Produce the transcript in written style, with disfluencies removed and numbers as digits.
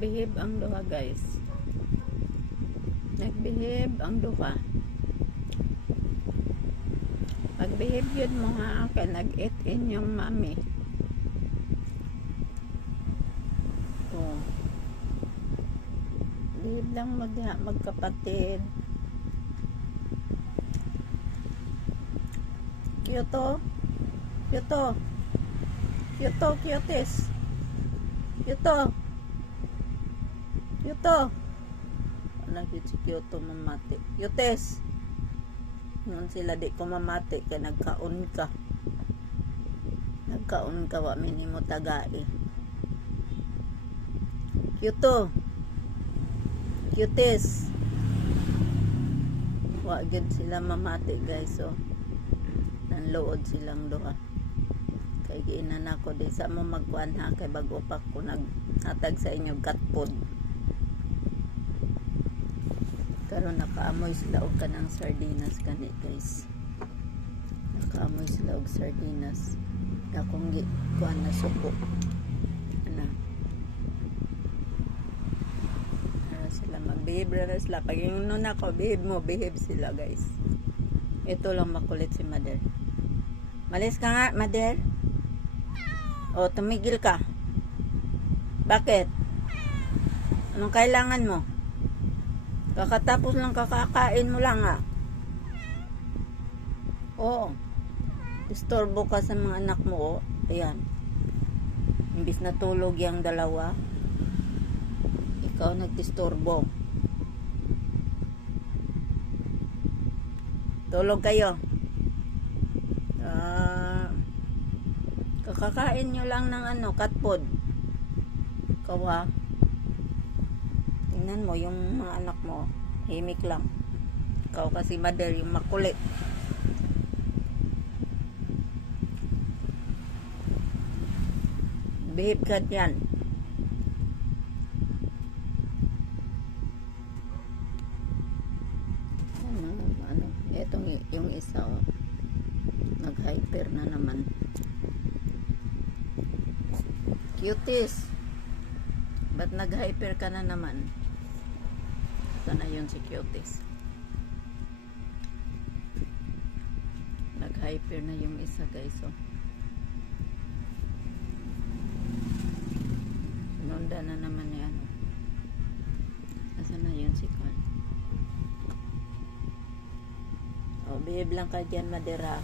nagbehave ang duha guys. Nagbehave ang duha. Magbehave yun mo ha, kaya nag-eat in yung mami. Oh. Behave lang mo diha magkapatid. Kyoto. Kyoto. Kyoto, cuties. Kyoto. Kyoto. Wala yun si Kyoto mamati. Cuties. Noon sila di ko mamati kaya nagkaon ka. Nagkaon ka wa minimo tagai. Kyoto. Cuties. Wa gyud sila mamati guys so. Nanlood silang duha. Kay giinan ako di sa mo magkuan ha kay bago pa ko naghatag sa inyo cat food. Karon nakaamoy sila og kanang sardinas gani guys. Nakaamoy sila og sardinas. Akong kuan na suko. Ana. Para sila mag-behave na sila. Pag yung nun ako, behave sila guys. Ito lang makulit si mother. Malis ka nga, mother. O, tumigil ka. Bakit? Anong kailangan mo? Kakatapos lang kakakain mo lang ha. Oo. Disturbo ka sa mga anak mo. Oh. Ayan. Imbis na tulog yung dalawa. Ikaw nagdisturbo. Tulog kayo. Kakakain nyo lang ng cat food. Kawa. Tingnan mo yung mga anak mo. Himik lang. Ikaw kasi mother yung makulit. Behave ka dyan. Etong yung isa nag-hyper na naman. Cuties. Ba't nag-hyper ka na naman? Sana yun si Cuties. Nag-hyper na yung isa guys. Oh. Sinunda na naman yan. Nasaan na yun si Kwan? Oh, behave lang ka dyan, Madera.